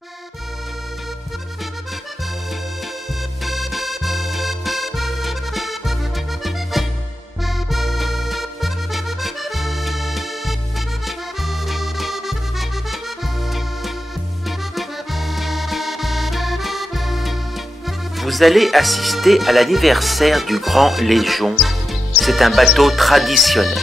Vous allez assister à l'anniversaire du Grand Légion. C'est un bateau traditionnel.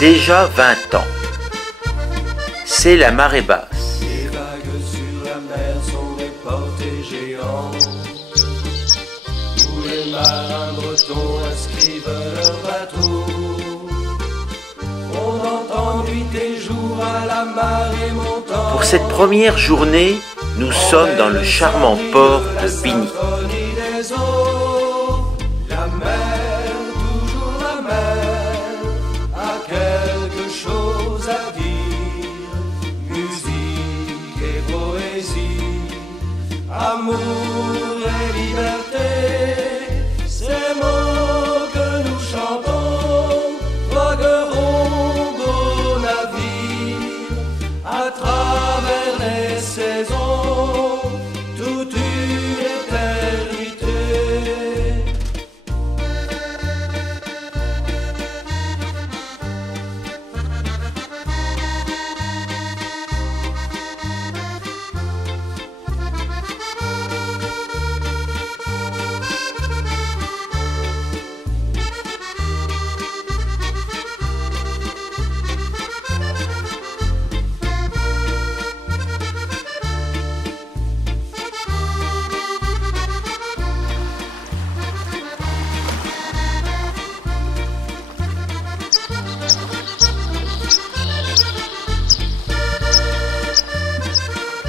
Déjà 20 ans. C'est la marée basse. Les vagues sur la mer sont des portées géantes, où les marins bretons inscrivent leurs bateaux. On entend nuit et jour à la marée montante. Pour cette première journée, nous sommes dans le charmant port de Bini. La mer, toujours la mer, a quelque chose à dire. Musique et poésie, amour et liberté, ces mots que nous chantons vagueront beau navire à travers les saisons, toute une éternité.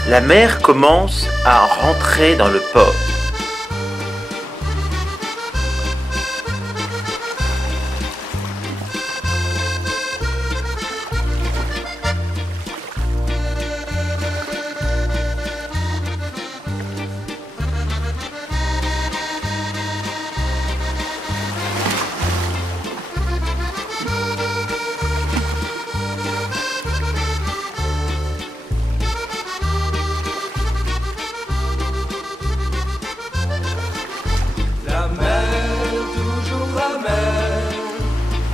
La mer commence à rentrer dans le port. La mer, toujours la mer,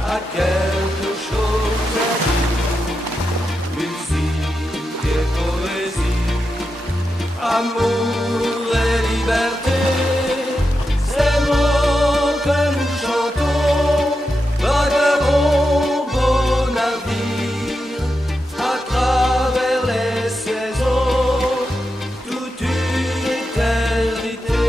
a quelque chose à dire. Musique et poésie, amour et liberté, ces mots que nous chantons vagueront beau navire à travers les saisons, toute une éternité.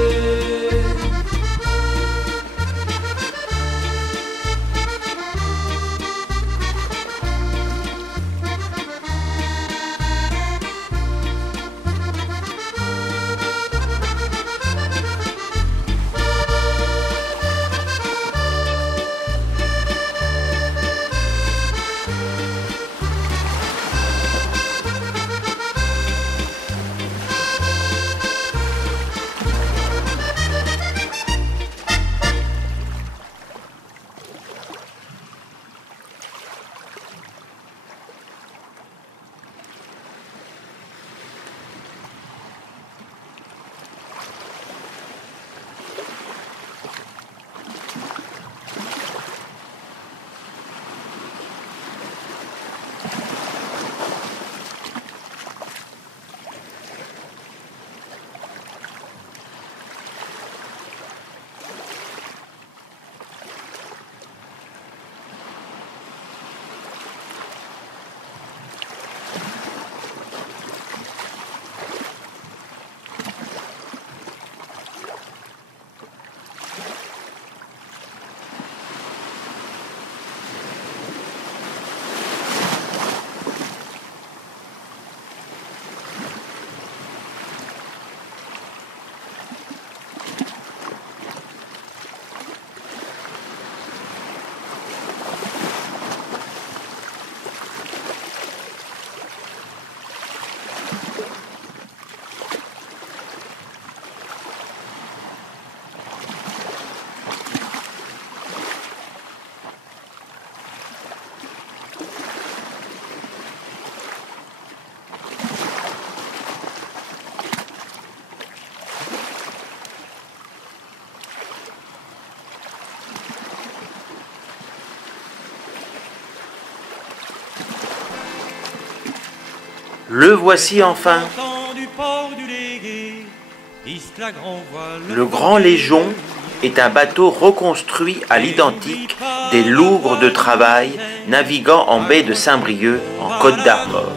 Le voici enfin. Le Grand Légion est un bateau reconstruit à l'identique des lougres de travail naviguant en baie de Saint-Brieuc en Côte d'Armor,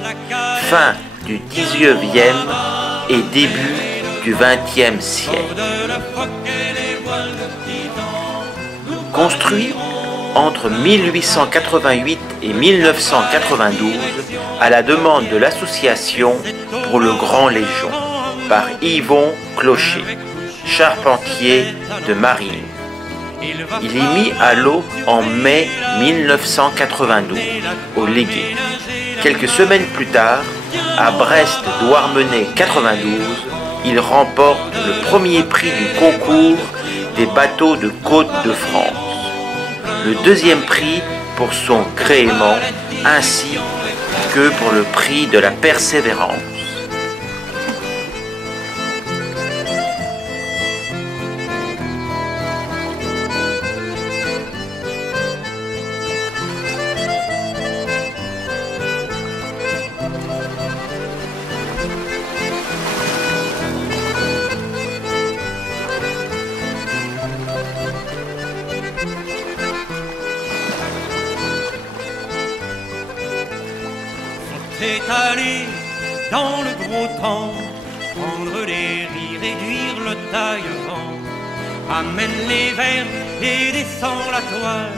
fin du XIXe et début du XXe siècle. Construit entre 1888 et 1992 à la demande de l'association pour le Grand Légion par Yvon Clocher, charpentier de marine. Il est mis à l'eau en mai 1992 au Légué. Quelques semaines plus tard, à Brest-Douarnenez 92, il remporte le premier prix du concours des bateaux de côte de France. Le deuxième prix pour son gréement, ainsi que pour le prix de la persévérance. S'étaler dans le gros temps, prendre les rires, réduire le taille-vent, amène les verres et descend la toile,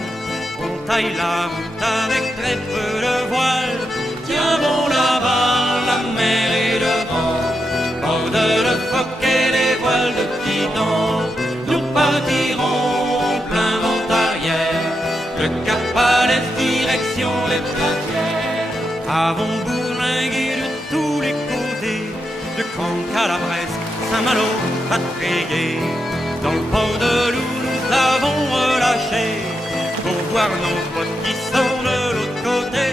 on taille la route avec très peu de voile. Tiens bon là-bas, la mer et le vent, bord de le phoque et les voiles de titan, nous partirons plein vent arrière, le cap à l'est, direction les platières. Avons bourlingué de tous les côtés, de Caen à la Brest, Saint-Malo à Tréguier. Dans le port de Loup, nous avons relâché pour voir nos potes qui sont de l'autre côté.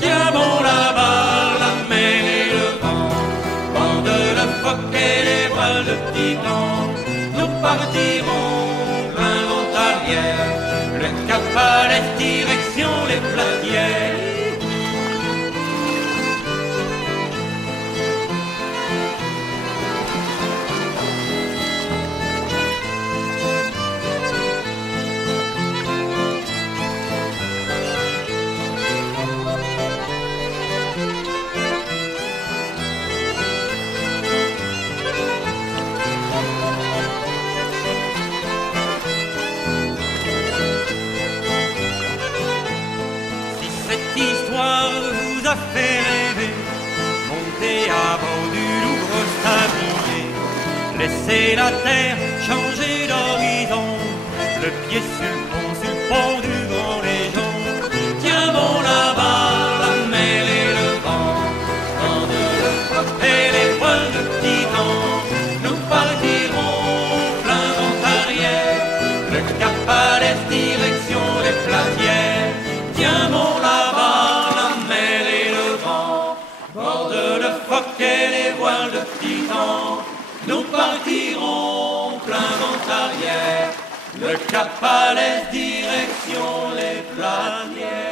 Tiens bon là-bas, la mer et le vent, bord de la phoque et les voiles de titan, nous partirons plein vent arrière, le cap à l'est, direction les platières. Fait rêver, monter à bord du Louvre sablier, laisser la terre changer d'horizon, le pied sur le pont du Grand Légion. Tiens bon là-bas, la mer et le vent, vent de le phoque et les voiles de titan, nous partirons plein vent arrière, le cap à l'est, direction les platières. Tiens bon là-bas, bord de le phoque et les voiles de titan, nous partirons plein vent arrière, le cap à l'est, direction les platières.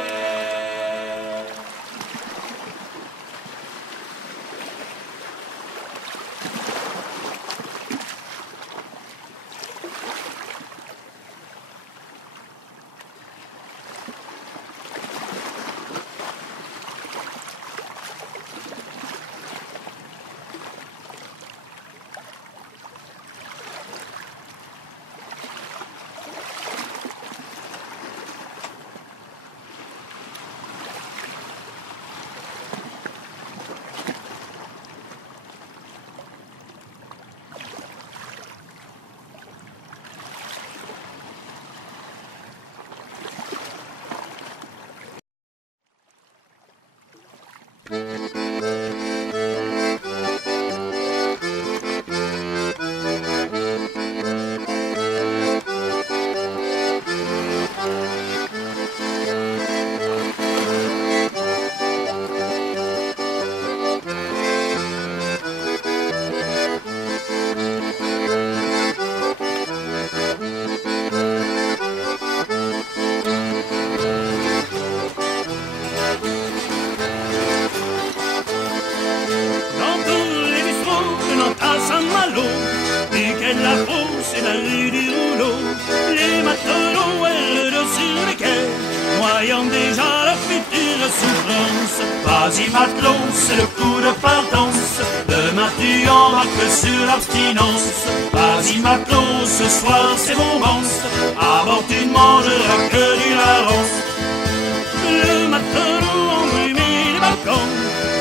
près de la fosse et la rue du Rouleau, les matelots errent sur les quais, noyant déjà leur future souffrance. Vas-y matelot, c'est le coup de partance, demain tu embarques sur l'abstinence. Vas-y matelot, ce soir c'est bombance, à bord tu ne mangeras que du larron. Le matelot embrumé les balcons,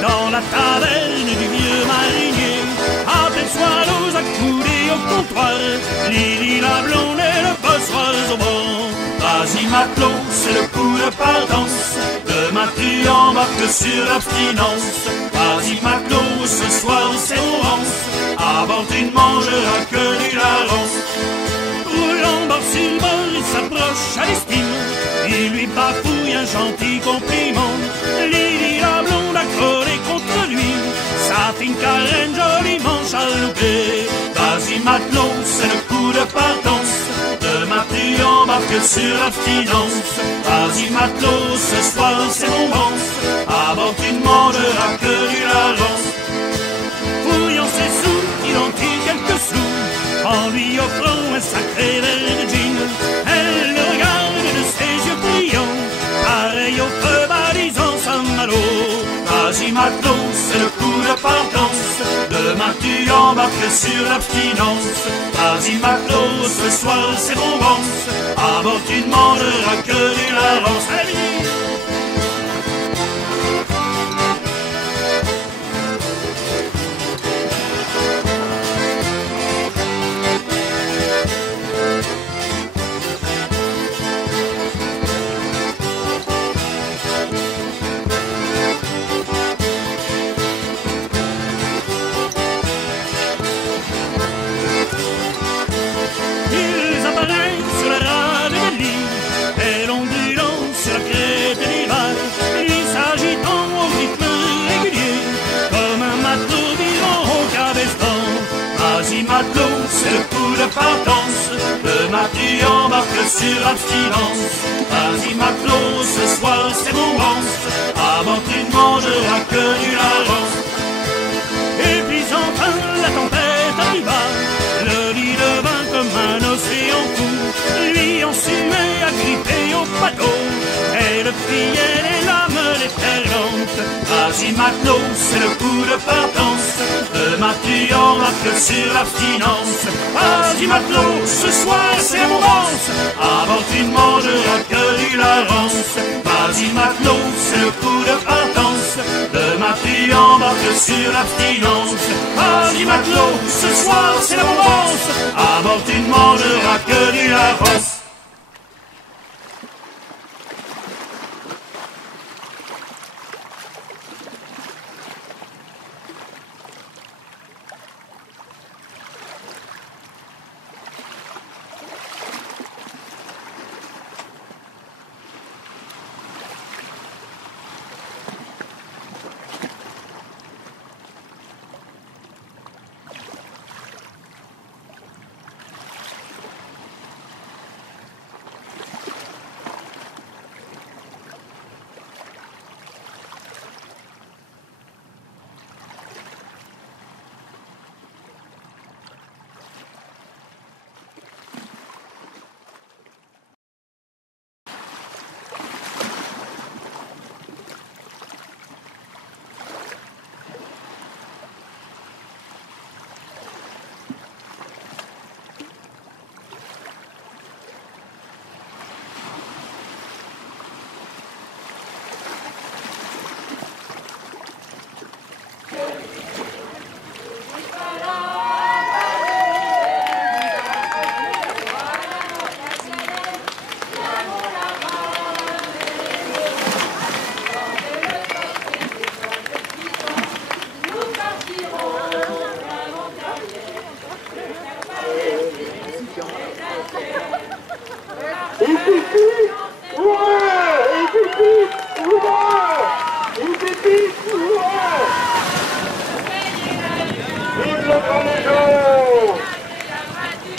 dans la taverne du vieux marinier, aperçoit l'eau accoudée au comptoir, Lily la blonde et le bossoir au bord. Vas-y matelot, c'est le coup de partance, demain tu embarques sur l'abstinence. Vas-y matelot, ce soir c'est romance, à bord tu ne mangeras que du larron. Roulant bord sur bord, il s'approche à l'estime, il lui bafouille un gentil compliment. Lily la blonde accolée contre lui, sa fine carène joliment chaloupée. Vas-y matelot, c'est le coup de partance, demain tu embarques sur l'abstinence. Vas-y matelot, ce soir c'est bombance, à bord tu ne mangeras que du larron. Fouillant ses sous, il en tire quelques sous, en lui offrant un sacré verre de gin. Elle le regarde de ses yeux brillants, pareil au feu balisant Saint-Malo. Vas-y matelot, c'est le coup de partance, demain tu embarques sur l'abstinence. Vas-y matelot, ce soir c'est bombance, à bord tu ne mangeras que du larron. Ils apparaissent sur la rade de l'île, et ondulant sur la crête des rivages, lui s'agitant au rythme régulier, comme un matelot vivant au cabestan. Vas-y matelot, c'est le coup de partance, demain tu embarques sur l'abstinence. Vas-y matelot, ce soir c'est bombance, à bord tu ne mangeras que du larron. Et puis enfin la tempête arriva, le lit devint comme un océan fou, lui en suait agrippé au bateau, et le criait les lames déferlantes. Vas-y matelot, c'est le coup de partance, demain tu embarques sur l'abstinence. Vas-y matelot, ce soir c'est bombance, à bord tu ne mangeras que du larron. Vas-y matelot, c'est le coup de partance, demain tu embarques sur l'abstinence. Vas-y matelot, ce soir c'est la bombance, à bord tu ne mangeras que du larron.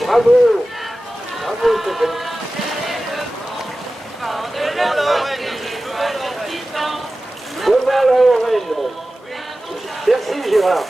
Bravo! Bravo, Stéphanie! Devant la Lorraine. Merci, Gérard.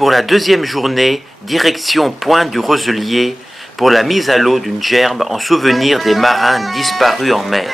Pour la deuxième journée, direction Pointe du Roselier pour la mise à l'eau d'une gerbe en souvenir des marins disparus en mer.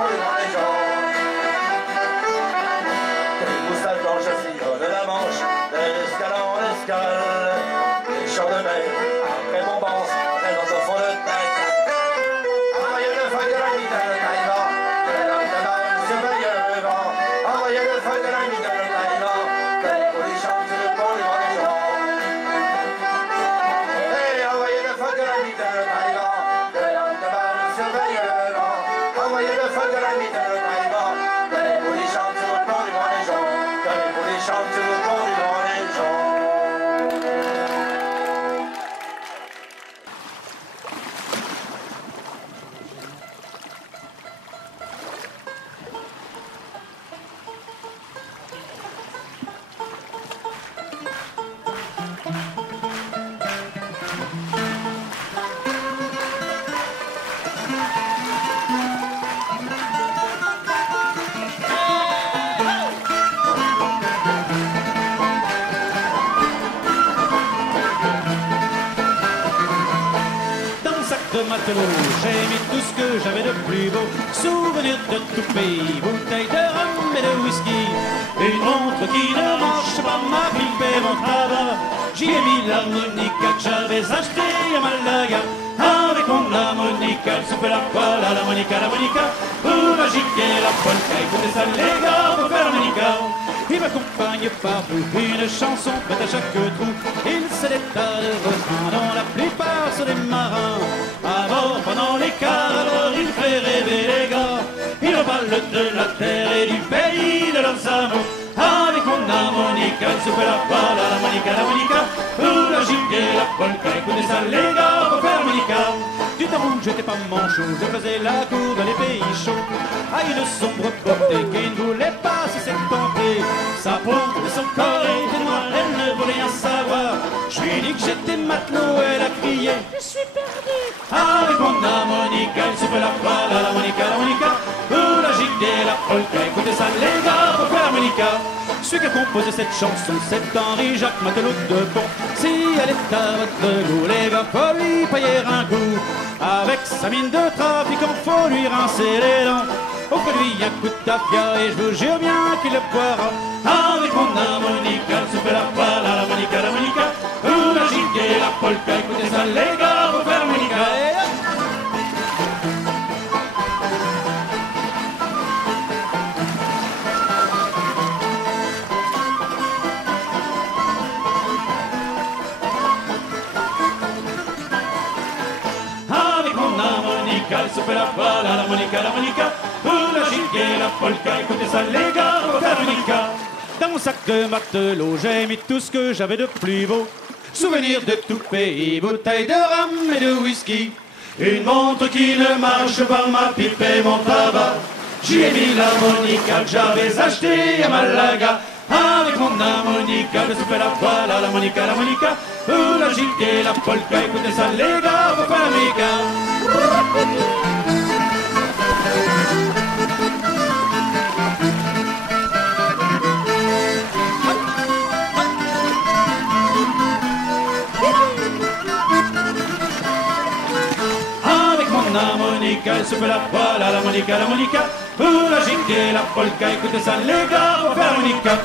pont devant les gens. Les moustaches blanches sillonnent la Manche, d'escale en escale. Les champs de mer, après Bombance, présence au fond de tête. Envoyez le feu de la nuit de Taïwan, que l'homme de balle surveille le vent. Envoyez le feu de la nuit de Taïwan, que les poulies chantent sur le pont devant les gens. Et envoyez le feu de la nuit de Taïwan, que l'homme de balle surveille le vent. Envoyez le feu de la nuit de Taïwan, que les poulies chantent sur le pont devant les gens. Que les poulies chantent sur le pont devant les gens. De matelot, j'ai mis tout ce que j'avais de plus beau. Souvenir de tout pays, bouteille de rhum et de whisky. Une montre qui ne marche pas, ma pipe et mon tabac. J'y ai mis l'harmonica que j'avais acheté à Malaga. Avec mon harmonica, elle souffle la poêle à l'harmonica, pour agiter la polka. Écoutez ça les gars, pour faire l'harmonica. Il m'accompagne partout, une chanson faite à chaque trou. Il sait des tas de refrains dont la plupart sont des marins. À bord pendant les quarts, alors il fait rêver les gars. Il parle de la terre et du pays de leurs amours. Avec mon harmonica, il se fait la poêle à l'harmonica, pour agiter la polka. Écoutez ça les gars, pour faire l'harmonica. Du temps où j'étais pas manchot, je faisais la cour dans les pays chauds à une sombre beauté qui ne voulait pas se tenter. Sa peau et son corps étaient noirs, elle ne voulait rien savoir. Je lui ai dit que j'étais matelot, elle a crié je suis perdu. Avec mon harmonica, il se fait la poêle à l'harmonica, pour agiter la polka. Écoutez ça les gars, pour faire l'harmonica. Celui qui a composé cette chanson, c'est Henri-Jacques Matelot de Pont. Si elle est à Matelot, les gars, faut lui payer un coup. Avec sa mine de trafiquant, faut lui rincer les dents. Offre-lui un coup de tafia et je vous jure bien qu'il le boira. Avec mon harmonica, elle se fait la poêle à l'harmonica, pour agiter la polka. Écoutez ça les gars, pour faire l'harmonica. Elle se fait la poêle à l'harmonica, pour agiter la polka. Écoutez ça les gars, pour faire l'harmonica. Dans mon sac de matelot, j'ai mis tout ce que j'avais de plus beau. Souvenirs de tout pays, bouteille de rhum et de whisky. Une montre qui ne marche pas, ma pipe et mon tabac. J'y ai mis l'harmonica que j'avais acheté à Malaga. Avec mon harmonica, je souffle la poêle à l'harmonica, pour agiter la polka. Écoutez ça les gars, pour faire l'harmonica. Avec mon harmonica, elle se fait la poêle à l'harmonica, pour agiter la polka. Écoutez ça les gars, pour faire l'harmonica.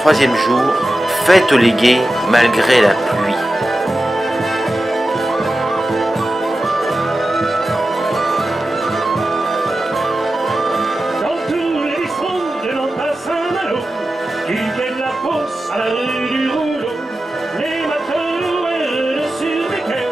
Troisième jour, fête les guets malgré la pluie. Dans tous les bistrots de l'Empire Saint-Malo, qui viennent la fosse à la rue du Rouleau, les matelots heureux sur des quais,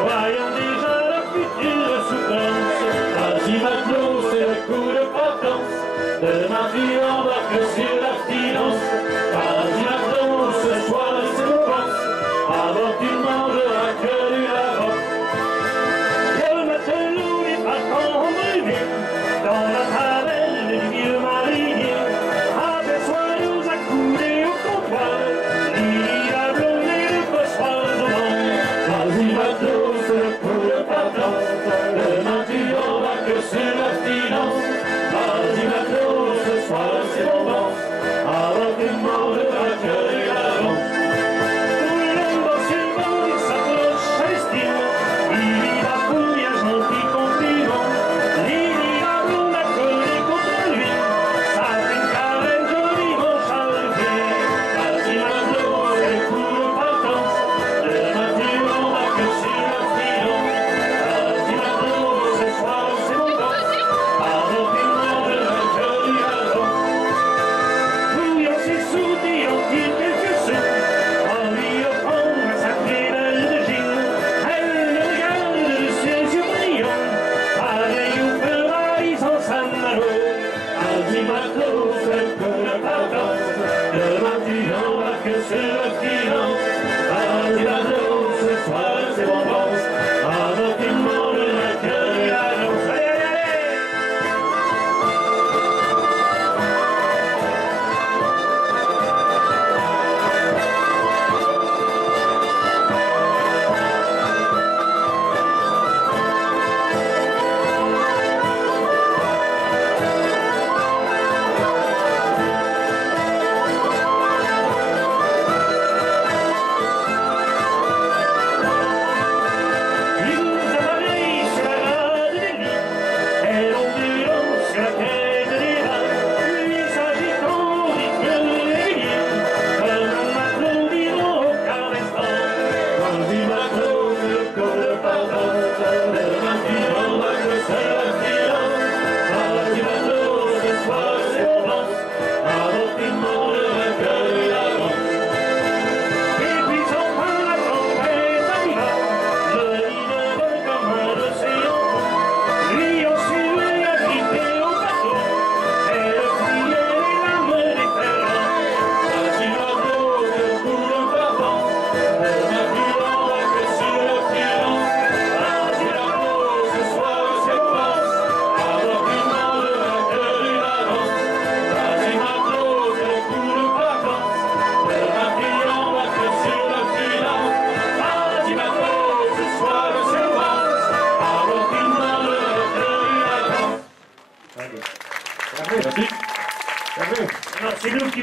voyant déjà leur future souffrance. Vas-y matelot, c'est le coup de potence, demain tu embarques sur l'abstinence. Vas-y matelot, ce soir c'est le pense, à bord tu ne mangeras que du lavant. Le matelot n'est pas embrumé dans la taverne du vieux marinier, aperçoit-nous accoudés au comptoir, l'idée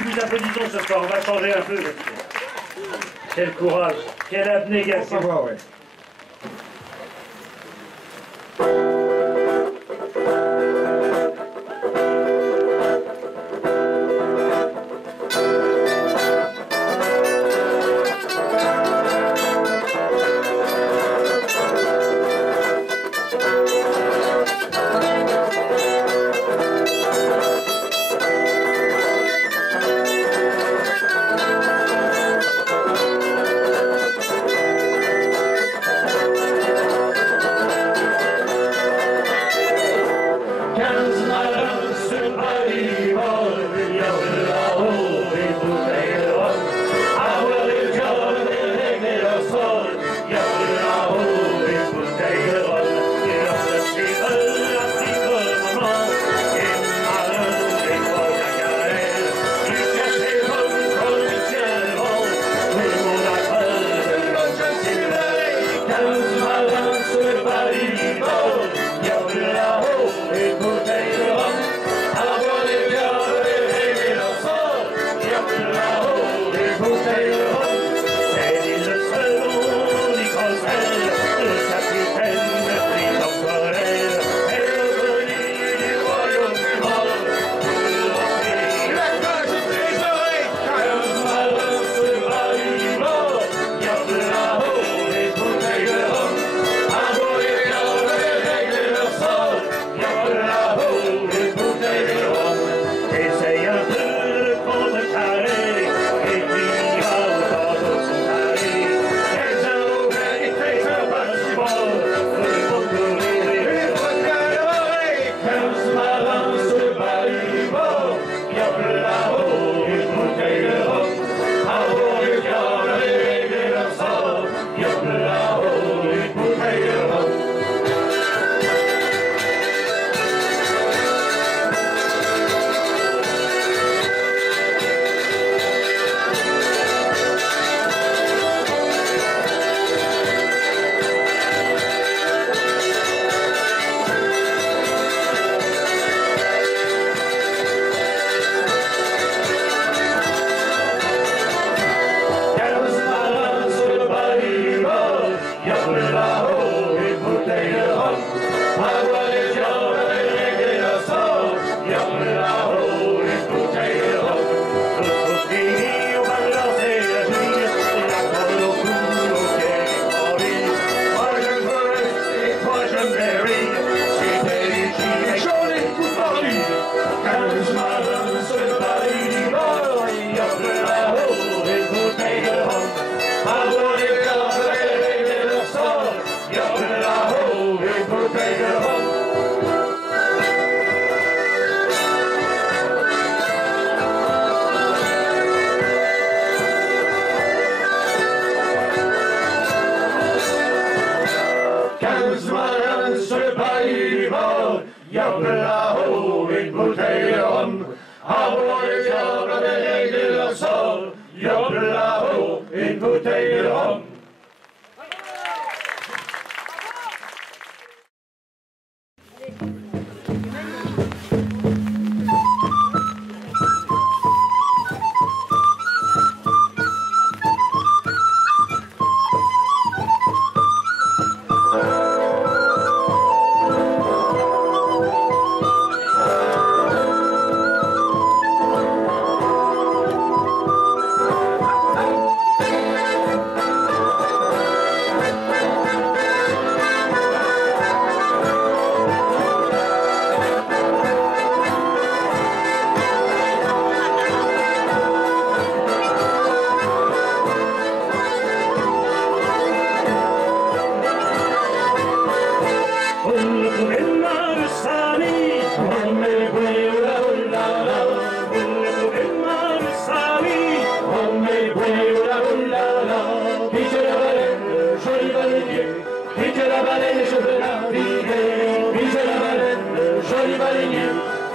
nous applaudissons ce soir, on va changer un peu. Quel courage, quelle abnégation. Ouais.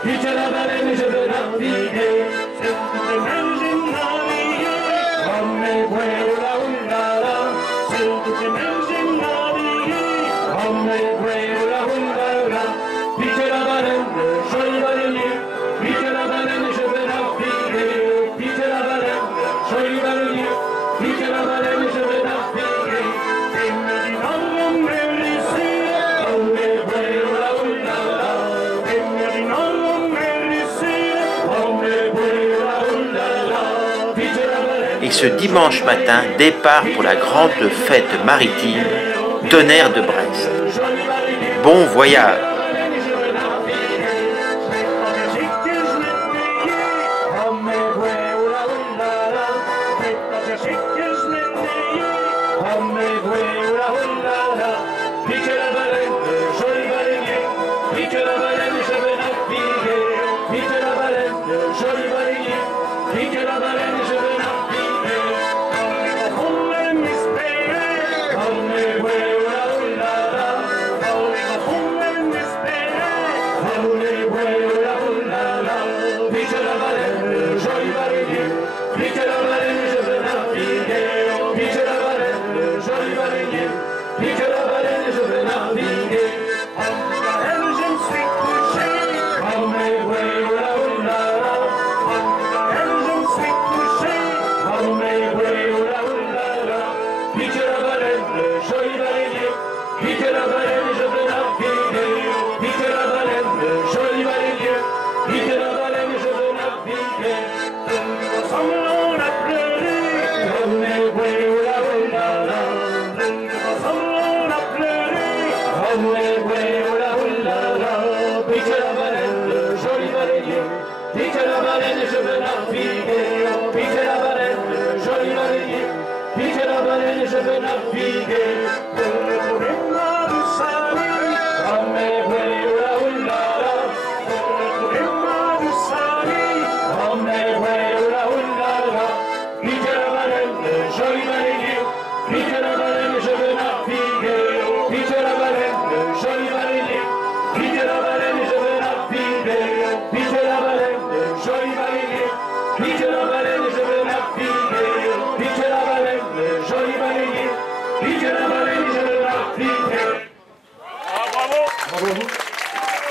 Pique la baleine, je veux naviguer. et ce dimanche matin, départ pour la grande fête maritime Tonnerre de Brest. Bon voyage!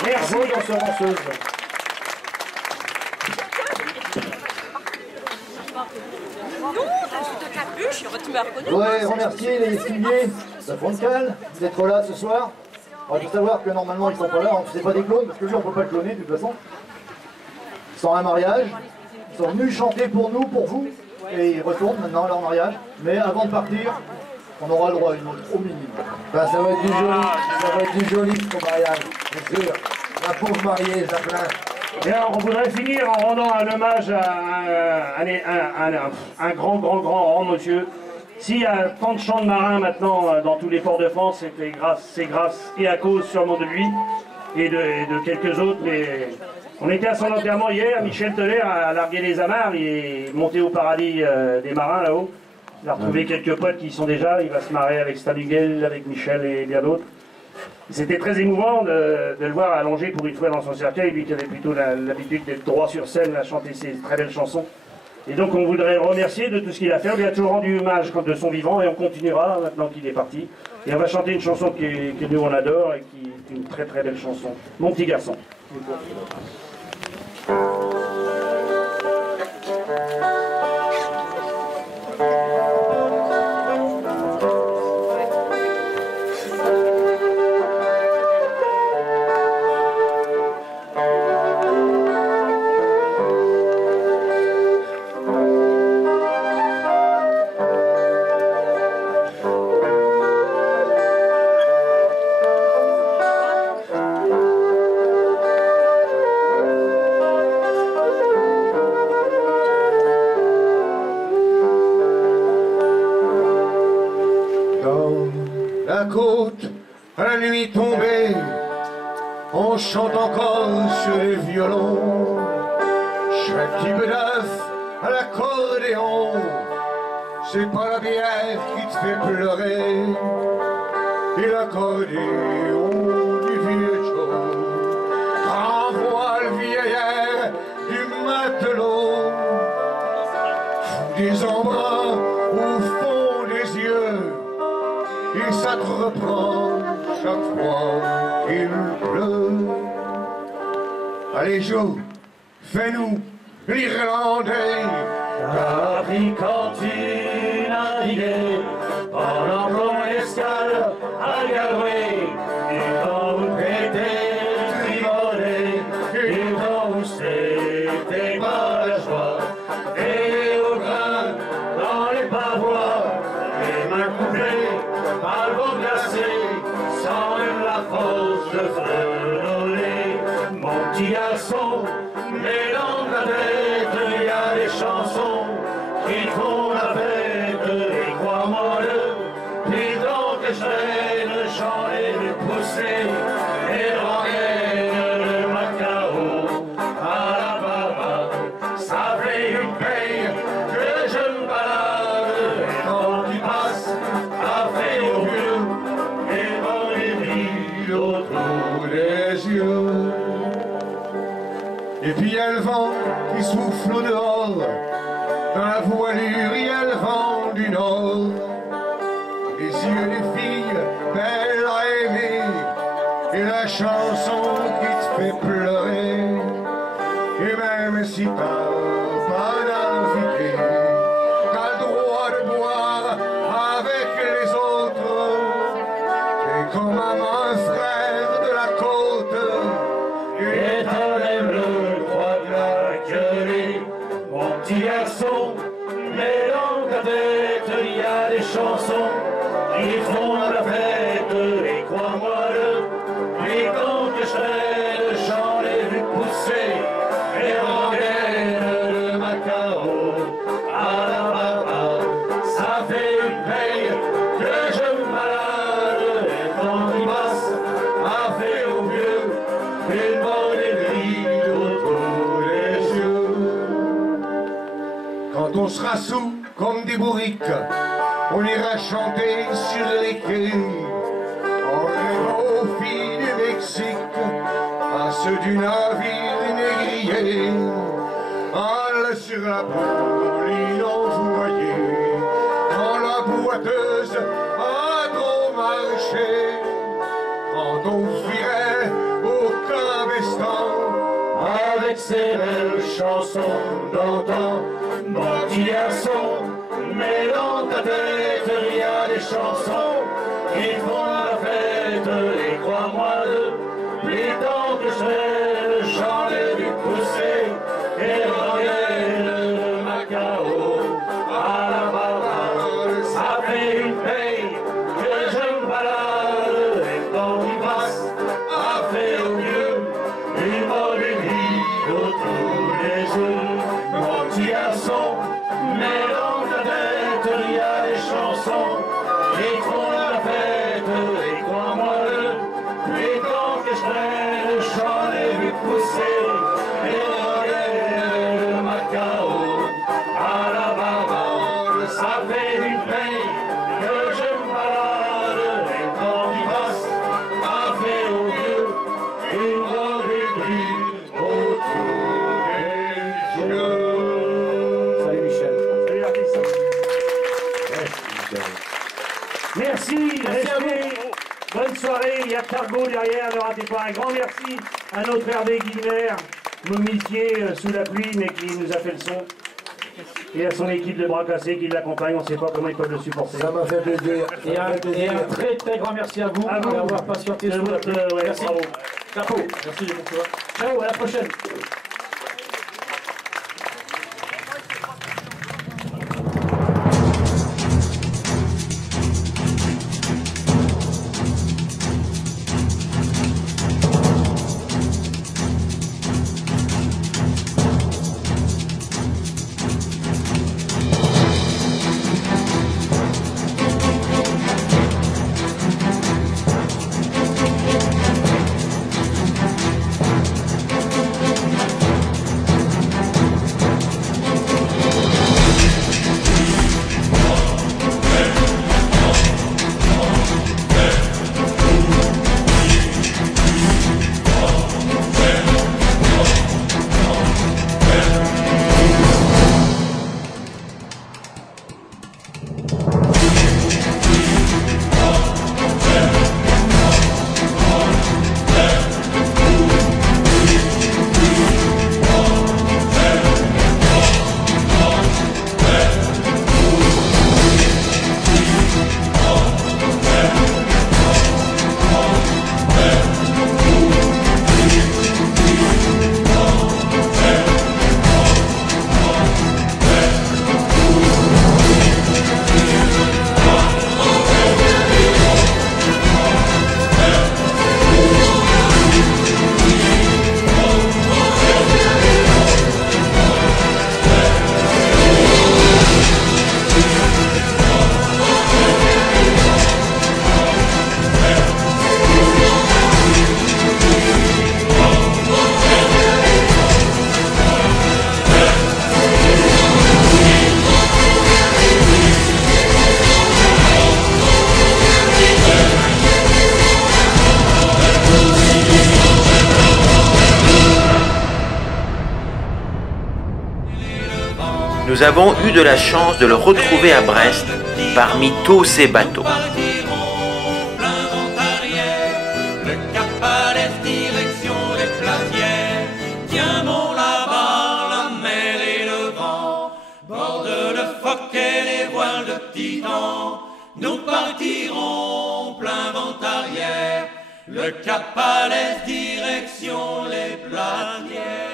Merci, danseuse. Je voudrais remercier les escaliers de Frontal d'être là ce soir. Il faut savoir que normalement ils sont pas là, c'est pas des clones, parce que lui on peut pas le cloner de toute façon. Sans un mariage, ils sont venus chanter pour nous, pour vous, et ils retournent maintenant à leur mariage. Mais avant de partir, on aura le droit à une autre, au minimum. Ben, ça va être du joli, ça va être du joli ce mariage, c'est sûr. La pauvre mariée, je la plains. Et alors, on voudrait finir en rendant un hommage à un grand monsieur. S'il y a tant de chants de marins maintenant dans tous les ports de France, c'est grâce et à cause sûrement de lui et de quelques autres. Mais on était à son enterrement hier, Michel Teller a largué les amarres, il est monté au paradis des marins là-haut. Il a retrouvé quelques potes qui y sont déjà, il va se marrer avec Stanuguel, avec Michel et bien d'autres. C'était très émouvant de le voir allongé pour une fois dans son cercueil, lui qui avait plutôt l'habitude d'être droit sur scène, à chanter ses très belles chansons. Et donc on voudrait le remercier de tout ce qu'il a fait, on lui a toujours rendu hommage de son vivant et on continuera maintenant qu'il est parti. Et on va chanter une chanson que nous on adore et qui est une très belle chanson, Mon petit garçon. On chante encore sur les violons, chaque petit peu d'œuf à l'accordéon. C'est pas la bière qui te fait pleurer, et l'accordéon du vieux Joe renvoie le vieillard du matelot. Fou des embruns au fond des yeux, et ça te reprend chaque fois qu'il pleut. Allez Joe, fais-nous l'Irlandais. T'as appris quand tu naviguais pendant ton escale à Galway, et quand vous traitez trimonné, et quand vous c'était pas la joie, et au grain dans te fredonner, mon petit garçon. Mais dans ta tête, il y a des chansons qui font la fête. Et crois-moi-le, plus tant que je traîne, j'en ai vu pousser. Et rengaine de Macao à la baba, ça fait une paye que je me balade. Et quand tu passes, à faire au vieux, et dans les villes autour des yeux. Et puis il y a le vent qui souffle au dehors, dans la voilure il y a le vent du nord. Les yeux des filles belles à aimer, et la chanson qui te fait pleurer. Et même si t'as pas d'invité, t'as le droit de boire avec les autres. T'es comme un frère de la côte, Et t'enlèves le droit de la gueuler, mon petit garçon. Mais dans ta tête, il y a des chansons qui font la fête. Et crois-moi-le, les temps que je traîne, j'en ai vu pousser. Et rengaine de Macao à la baba, ça fait une paye que je me balade. Et quand il passe, à faire au vieux, une bonne aiguille autour des yeux. quand on sera sous comme des bourriques, on ira chanter sur les quais, en rêvant aux filles du Mexique, à ceux du navire négrier. Allez sur la pauline envoyée, quand la boiteuse a trop marché, quand on fuirait au cabestan, Avec ses belles chansons d'antan, mon petit garçon. Mais dans ta tête, il y a des chansons qui font la fête. Et crois-moi-le, les temps que je traîne, j'en ai vu pousser. Et rengaine de Macao à la baba, ça fait une paye que je me balade. Et quand il passe, à faire au mieux, une bonne aiguille autour des yeux, mon petit garçon. Mais dans ta tête, il y a des chansons qui font la fête. Et crois-moi-le, les temps que je traîne, j'en ai vu pousser. Et rengaine de Macao à la baba, ça fait une paye que je me balade. Et quand il passe, à faire au vieux, une bonne aiguille autour des yeux. Salut Michel. Salut l'artiste. Merci, restez. Bonne soirée, il y a Cargo derrière, ne ratez pas. Un grand merci à notre Hervé Guilmer, momifié sous la pluie, mais qui nous a fait le son. Et à son équipe de bras cassés qui l'accompagne, on ne sait pas comment ils peuvent le supporter. Ça m'a fait plaisir. Et un très très grand merci à vous d'avoir patienté sur la pluie. Merci. Bravo. Chapeau. Merci, bon courage. Ciao, à la prochaine. Nous avons eu de la chance de le retrouver à Brest parmi tous ces bateaux. Nous partirons plein vent arrière, le cap à l'est, direction les Platières.